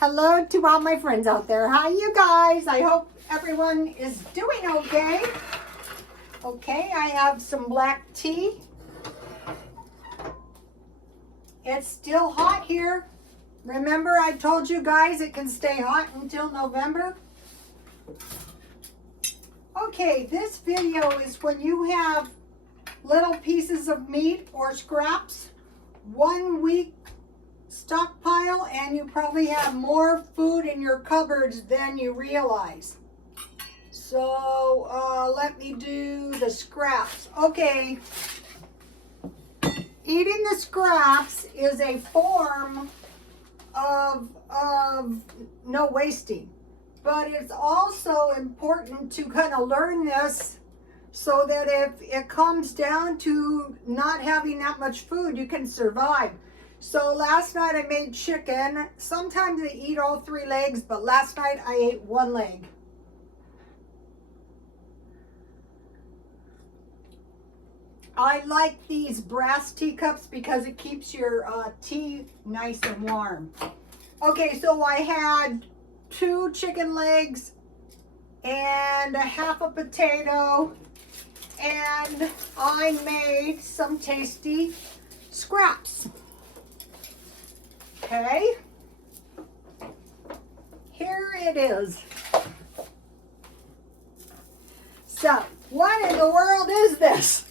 Hello to all my friends out there. Hi, you guys. I hope everyone is doing okay. Okay, I have some black tea. It's still hot here. Remember I told you guys it can stay hot until November? Okay, this video is when you have little pieces of meat or scraps, 1 week stockpile, and you probably have more food in your cupboards than you realize. So let me do the scraps. Okay, eating the scraps is a form of no wasting, but it's also important to kind of learn this so that if it comes down to not having that much food, you can survive. So last night I made chicken. Sometimes I eat all 3 legs, but last night I ate 1 leg. I like these brass teacups because it keeps your tea nice and warm. Okay, so I had 2 chicken legs and a half a potato, and I made some tasty scraps. Okay, here it is. So, what in the world is this?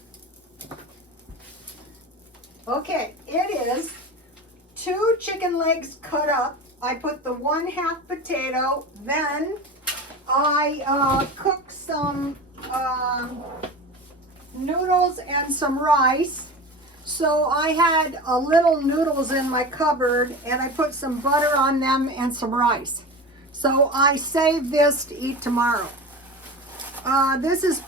Okay, it is 2 chicken legs cut up. I put the 1/2 potato, then I cooked some noodles and some rice. So I had a little noodles in my cupboard, and I put some butter on them and some rice. So I saved this to eat tomorrow. This is,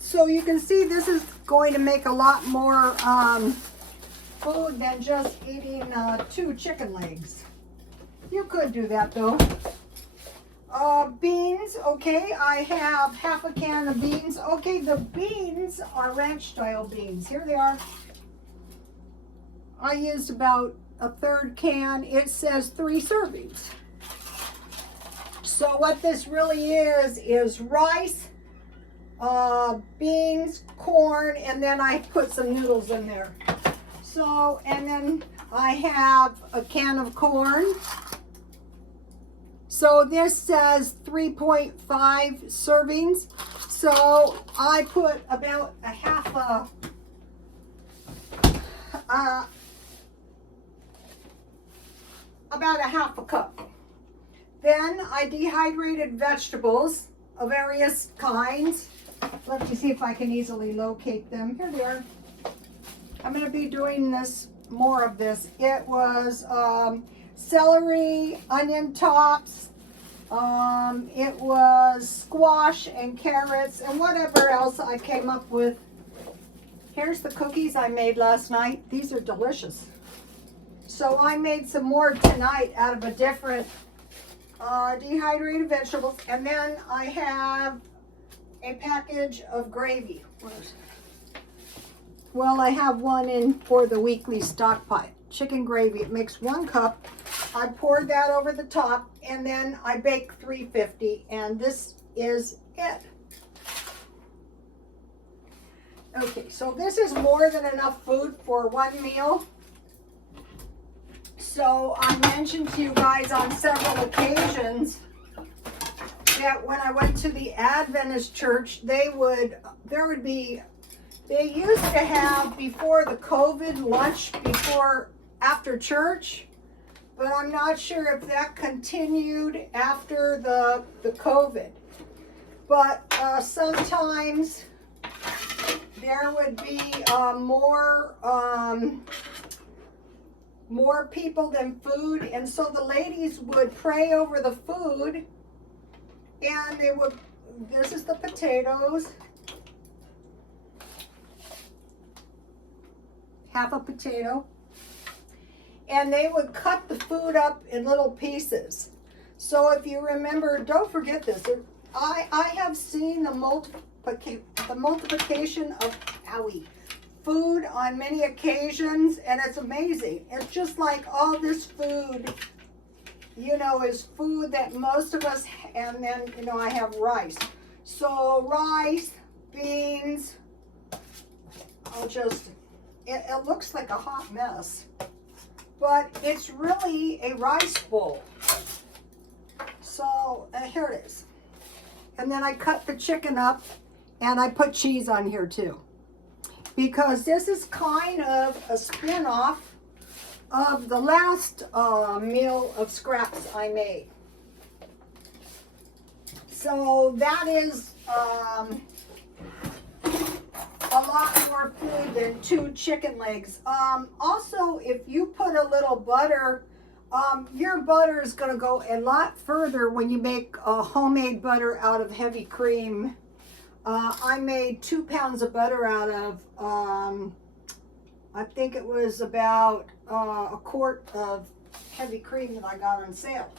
so you can see this is going to make a lot more food than just eating 2 chicken legs. You could do that though. Beans, okay, I have half a can of beans. Okay, the beans are ranch style beans. Here they are. I used about a 1/3 can. It says 3 servings. So what this really is rice, beans, corn, and then I put some noodles in there. So, and then I have a can of corn. So this says 3.5 servings. So I put about a half a cup. Then I dehydrated vegetables of various kinds. Let me see if I can easily locate them. Here they are. I'm going to be doing this, more of this. It was celery, onion tops, it was squash and carrots, and whatever else I came up with. Here's the cookies I made last night. These are delicious. So I made some more tonight out of a different dehydrated vegetables. And then I have a package of gravy. Well, I have one in for the weekly stockpile. Chicken gravy. It makes 1 cup. I poured that over the top, and then I bake 350, and this is it. Okay, so this is more than enough food for 1 meal. So I mentioned to you guys on several occasions that when I went to the Adventist church, they used to have, before the COVID, lunch after church, but I'm not sure if that continued after the COVID. But sometimes there would be more people than food, and so the ladies would pray over the food, and they would, this is the potatoes, half a potato, and they would cut the food up in little pieces. So if you remember, don't forget this, I have seen the multiplication of food on many occasions, and it's amazing. It's just like all this food you know, is food that most of us, and then, you know, I have rice. So rice, beans, I'll just, it looks like a hot mess, but it's really a rice bowl. So here it is. And then I cut the chicken up and I put cheese on here too, because this is kind of a spin-off of the last meal of scraps I made. So that is a lot more food than 2 chicken legs. Also, if you put a little butter, your butter is going to go a lot further when you make homemade butter out of heavy cream. I made 2 pounds of butter out of, I think it was about a quart of heavy cream that I got on sale.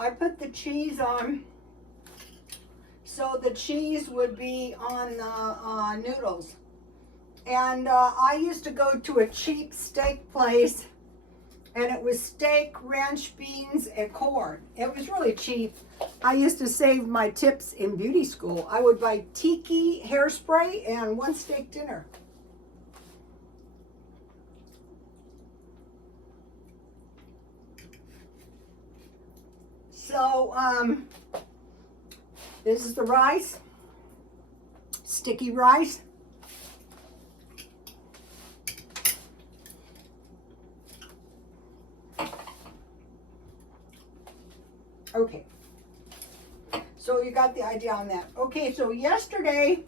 I put the cheese on, so the cheese would be on the noodles. And I used to go to a cheap steak place, and it was steak, ranch beans, and corn. It was really cheap. I used to save my tips in beauty school. I would buy tiki hairspray and 1 steak dinner. So, this is the rice, sticky rice. Okay, so you got the idea on that. Okay, so yesterday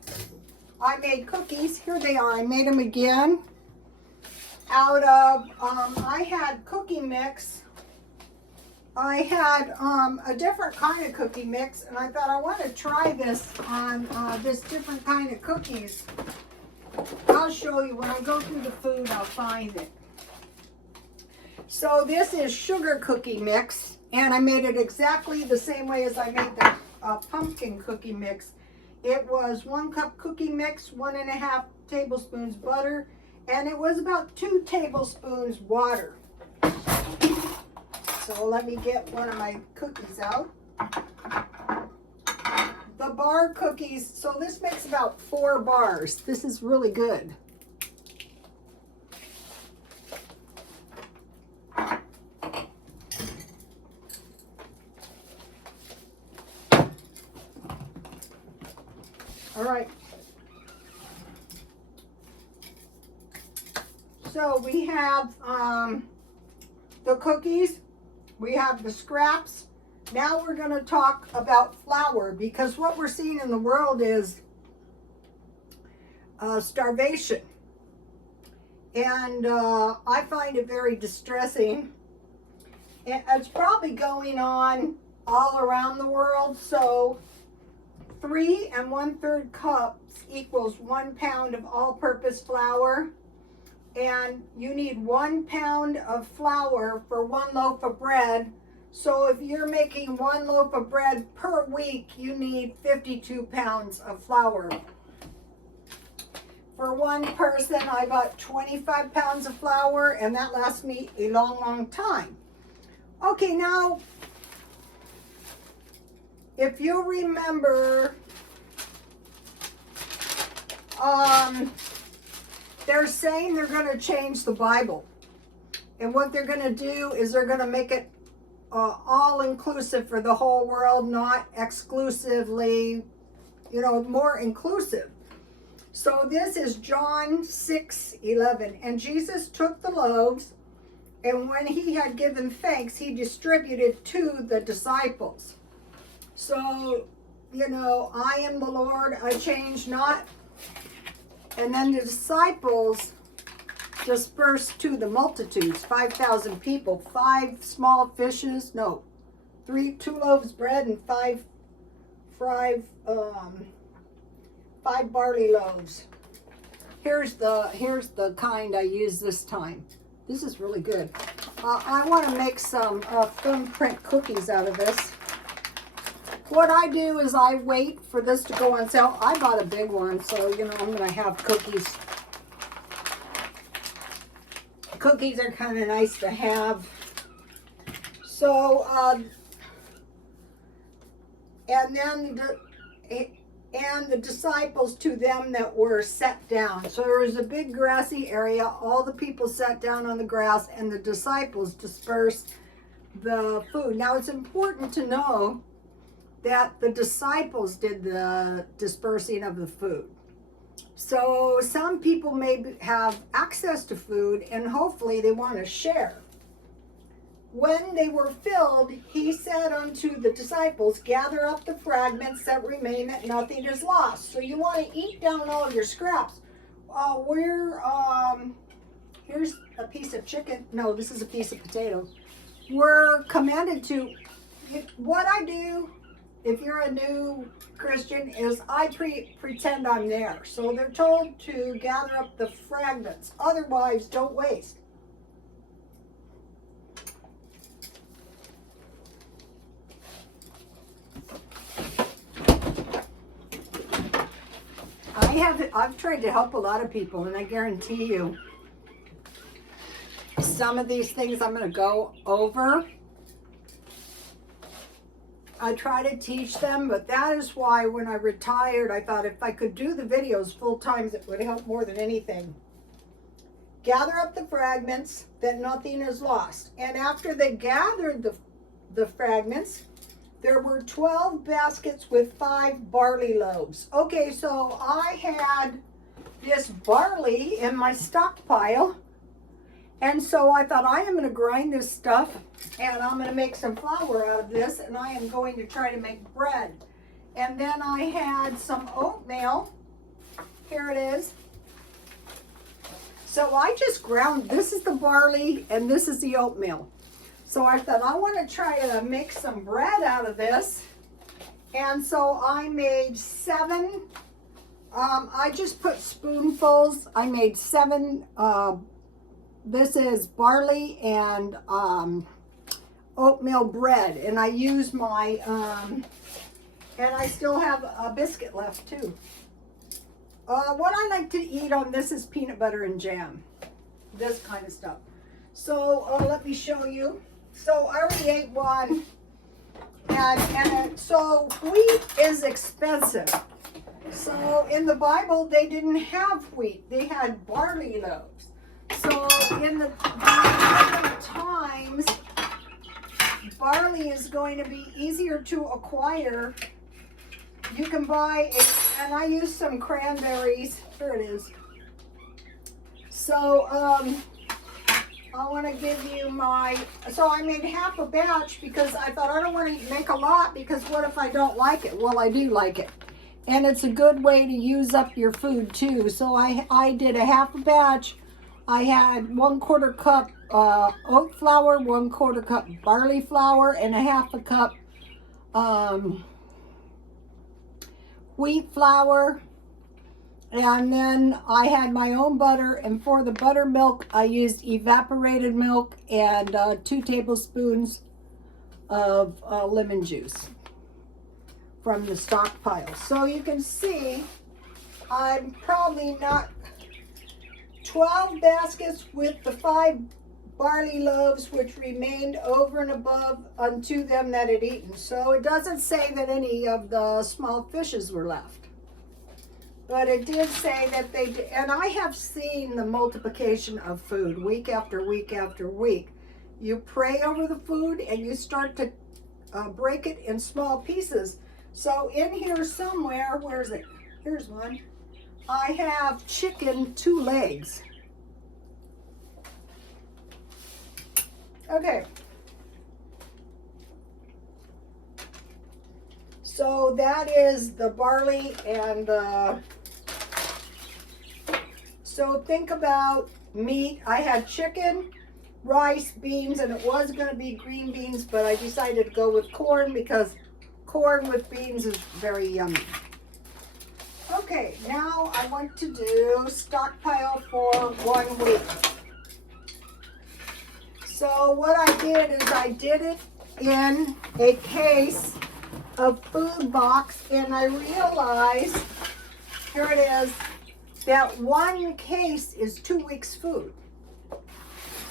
I made cookies. Here they are. I made them again out of, I had cookie mix. I had a different kind of cookie mix, and I thought I want to try this on this different kind of cookies. I'll show you when I go through the food. I'll find it. So this is sugar cookie mix, and I made it exactly the same way as I made the pumpkin cookie mix. It was 1 cup cookie mix, 1.5 tablespoons butter, and it was about 2 tablespoons water. So let me get one of my cookies out. The bar cookies, so this makes about 4 bars. This is really good. All right. So we have the cookies. We have the scraps. Now we're going to talk about flour, because what we're seeing in the world is starvation. And I find it very distressing. It's probably going on all around the world. So 3 1/3 cups equals 1 pound of all-purpose flour. And you need 1 pound of flour for 1 loaf of bread. So if you're making 1 loaf of bread per week, you need 52 pounds of flour. For 1 person, I bought 25 pounds of flour, and that lasts me a long, long time. Okay, now, if you remember, they're saying they're going to change the Bible. And what they're going to do is they're going to make it all-inclusive for the whole world, not exclusively, you know, more inclusive. So this is John 6:11. And Jesus took the loaves, and when he had given thanks, he distributed to the disciples. So, you know, I am the Lord, I change not. And then the disciples dispersed to the multitudes, 5,000 people, 5 small fishes, no, 2 loaves bread and 5 barley loaves. Here's the kind I use this time. This is really good. I want to make some thumbprint cookies out of this. What I do is I wait for this to go on sale. I bought a big one, so, you know, I'm going to have cookies cookies are kind of nice to have. So, and then the disciples to them that were set down. So there was a big grassy area. All the people sat down on the grass, and the disciples dispersed the food. Now it's important to know that the disciples did the dispersing of the food. So some people may have access to food, and hopefully they want to share. When they were filled, he said unto the disciples, gather up the fragments that remain, that nothing is lost. So you want to eat down all your scraps. Here's a piece of chicken. No, this is a piece of potato. We're commanded to, what I do, if you're a new Christian, is I pretend I'm there. So they're told to gather up the fragments. Otherwise, don't waste. I've tried to help a lot of people, and I guarantee you some of these things I'm going to go over. I try to teach them, but that is why when I retired, I thought if I could do the videos full time, it would help more than anything. Gather up the fragments, that nothing is lost. And after they gathered the fragments, there were 12 baskets with 5 barley loaves. Okay, so I had this barley in my stockpile. And so I thought, I am going to grind this stuff, and I'm going to make some flour out of this, and I am going to try to make bread. And then I had some oatmeal. Here it is. So I just ground, this is the barley, and this is the oatmeal. So I thought, I want to try to make some bread out of this. And so I made 7, I just put spoonfuls. I made 7, this is barley and oatmeal bread. And I use my, and I still have a biscuit left too. What I like to eat on this is peanut butter and jam. This kind of stuff. So let me show you. So I already ate one, so wheat is expensive. So in the Bible, they didn't have wheat. They had barley loaves. So in the times, barley is going to be easier to acquire. You can buy, and I used some cranberries. Here it is. So, I want to give you so I made half a batch because I thought I don't want to make a lot because what if I don't like it? Well, I do like it. And it's a good way to use up your food too. So I did a half a batch. I had 1/4 cup oat flour, 1/4 cup barley flour, and a half a cup wheat flour. And then I had my own butter, and for the buttermilk, I used evaporated milk and 2 tablespoons of lemon juice from the stockpile. So you can see, I'm probably not 12 baskets with the 5 barley loaves, which remained over and above unto them that had eaten. So it doesn't say that any of the small fishes were left. But it did say that they did, and I have seen the multiplication of food week after week after week. You pray over the food and you start to break it in small pieces. So in here somewhere, where is it? Here's one. I have chicken 2 legs. Okay. So that is the barley and so think about meat. I had chicken, rice, beans, and it was going to be green beans, but I decided to go with corn because corn with beans is very yummy. Okay, now I want to do stockpile for 1 week. So what I did is I did it in a case of food box, and I realized, here it is, that 1 case is 2 weeks food.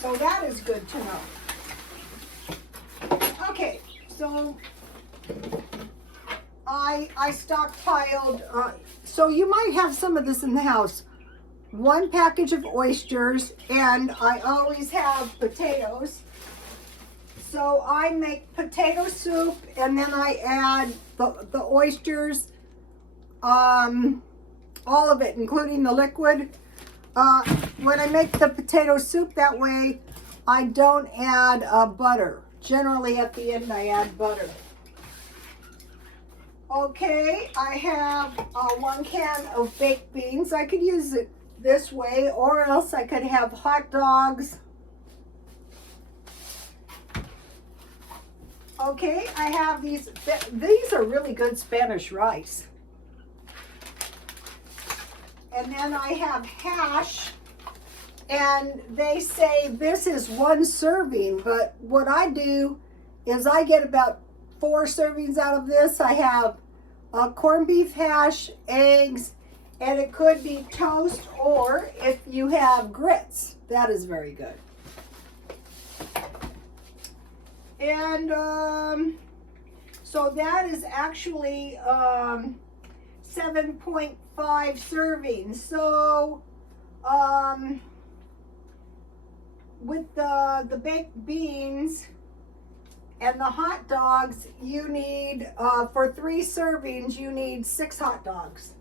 So that is good to know. Okay, so I stockpiled, so you might have some of this in the house. 1 package of oysters, and I always have potatoes. So I make potato soup, and then I add the oysters, all of it, including the liquid. When I make the potato soup that way, I don't add butter. Generally at the end I add butter. Okay, I have 1 can of baked beans. I could use it this way, or else I could have hot dogs. Okay, I have these are really good Spanish rice. And then I have hash, and they say this is 1 serving, but what I do is I get about 4 servings out of this. I have corned beef hash, eggs, and it could be toast, or if you have grits, that is very good. And so that is actually 7.5 servings. So with the baked beans and the hot dogs, you need, for 3 servings, you need 6 hot dogs.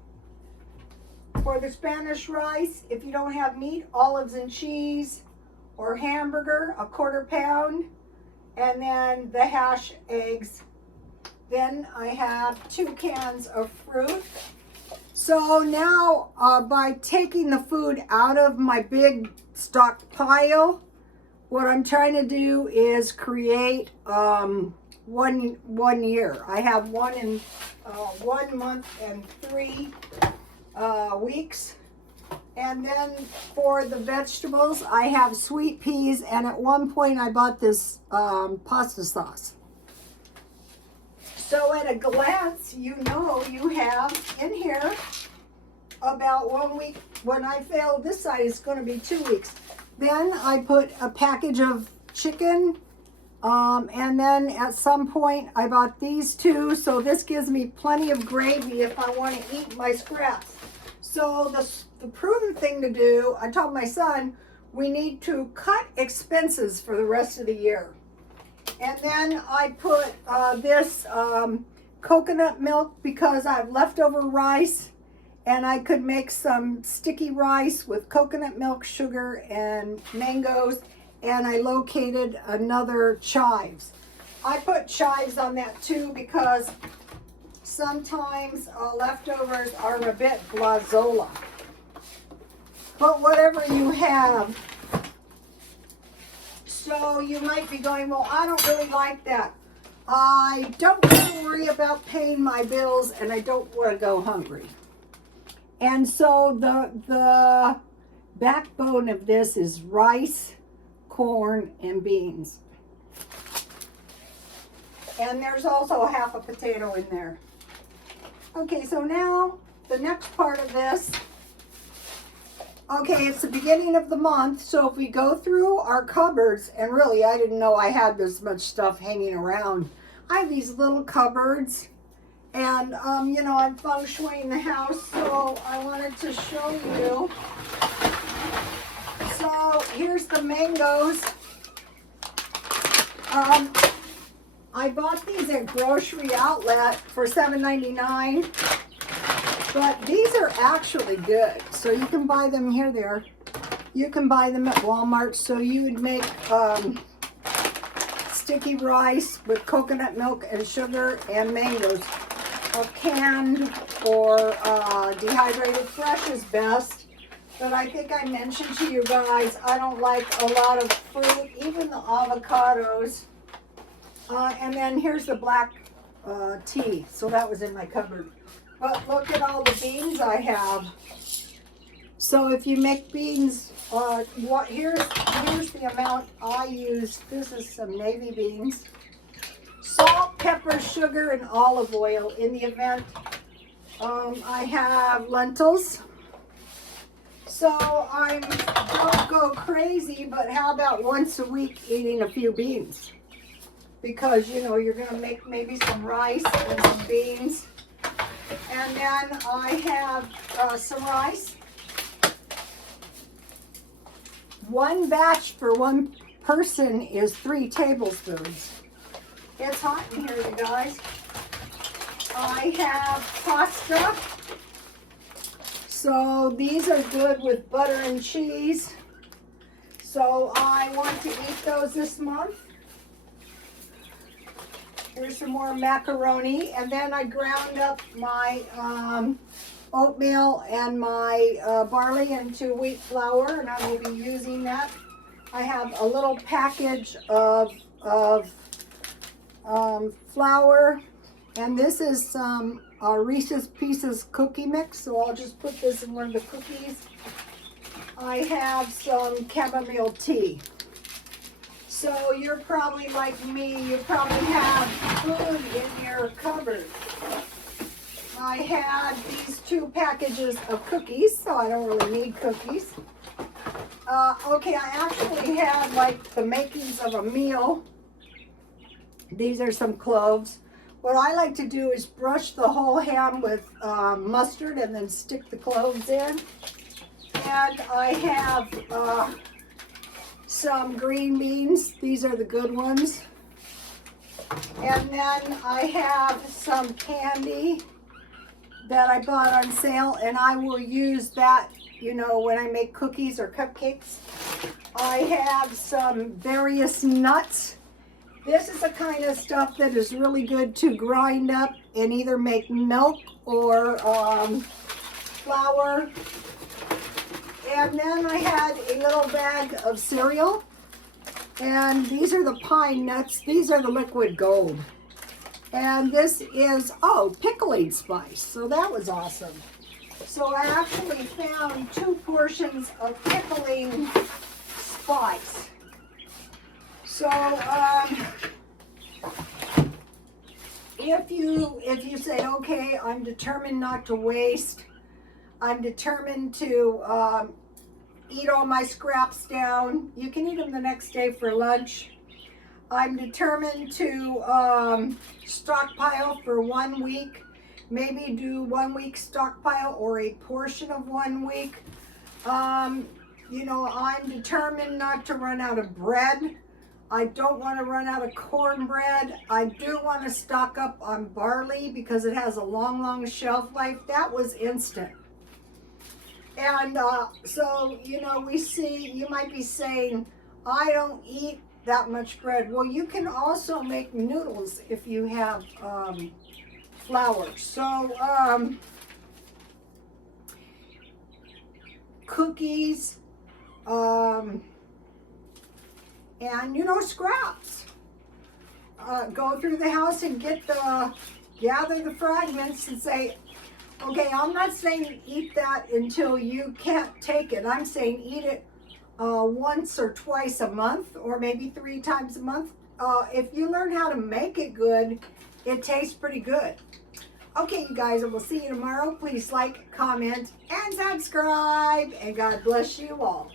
For the Spanish rice, if you don't have meat, olives and cheese, or hamburger, 1/4 pound, and then the hash, eggs. Then I have 2 cans of fruit. So now, by taking the food out of my big stockpile, what I'm trying to do is create one year. I have one in 1 month and 3 weeks. And then for the vegetables, I have sweet peas, and at one point I bought this pasta sauce. So at a glance, you know you have in here about 1 week. When I fill this side, it's going to be 2 weeks. Then I put a package of chicken, and then at some point I bought these 2, so this gives me plenty of gravy if I want to eat my scraps. So the prudent thing to do, I told my son, we need to cut expenses for the rest of the year. And then I put this coconut milk because I have leftover rice, and I could make some sticky rice with coconut milk, sugar, and mangoes. And I located another chives. I put chives on that too because sometimes leftovers are a bit glazola. But whatever you have. So you might be going, well, I don't really like that. I don't want to worry about paying my bills, and I don't want to go hungry. And so the backbone of this is rice, corn, and beans. And there's also half a potato in there. Okay, so now the next part of this. Okay, it's the beginning of the month, so if we go through our cupboards, and really I didn't know I had this much stuff hanging around. I have these little cupboards, and you know, I'm feng shuiing the house, so I wanted to show you. So here's the mangoes. I bought these at Grocery Outlet for $7.99. But these are actually good. So you can buy them, here they are. You can buy them at Walmart. So you would make sticky rice with coconut milk and sugar and mangoes. Canned or dehydrated. Fresh is best. But I think I mentioned to you guys, I don't like a lot of fruit, even the avocados. And then here's the black tea. So that was in my cupboard. But look at all the beans I have. So if you make beans, here's the amount I use. This is some navy beans. Salt, pepper, sugar, and olive oil in the event. I have lentils. So I don't go crazy, but how about once a week eating a few beans? Because, you know, you're going to make maybe some rice and some beans. And then I have some rice. One batch for one person is 3 tablespoons. It's hot in here, you guys. I have pasta. So these are good with butter and cheese. So I want to eat those this month. Here's some more macaroni. And then I ground up my oatmeal and my barley into wheat flour, and I will be using that. I have a little package of flour, and this is some Reese's Pieces cookie mix, so I'll just put this in one of the cookies. I have some chamomile tea. So you're probably like me, you probably have food in your cupboard. I had these 2 packages of cookies, so I don't really need cookies. Okay, I actually had like the makings of a meal. These are some cloves. What I like to do is brush the whole ham with mustard and then stick the cloves in. And I have some green beans. These are the good ones. And then I have some candy that I bought on sale, and I will use that, you know, when I make cookies or cupcakes. I have some various nuts. This is the kind of stuff that is really good to grind up and either make milk or flour. And then I had a little bag of cereal. And these are the pine nuts. These are the liquid gold. And this is, oh, pickling spice. So that was awesome. So I actually found 2 portions of pickling spice. So if you say, okay, I'm determined not to waste, I'm determined to eat all my scraps down. You can eat them the next day for lunch. I'm determined to stockpile for 1 week. Maybe do 1 week stockpile or a portion of 1 week. You know, I'm determined not to run out of bread. I don't want to run out of cornbread. I do want to stock up on barley because it has a long, long shelf life. That was instant. And so, you know, we see, you might be saying, I don't eat that much bread. Well, you can also make noodles if you have flour. So, cookies, and, you know, scraps. Go through the house and gather the fragments and say, okay, I'm not saying eat that until you can't take it. I'm saying eat it once or twice a month, or maybe 3 times a month. If you learn how to make it good, it tastes pretty good. Okay, you guys, and we'll see you tomorrow. Please like, comment, and subscribe, and God bless you all.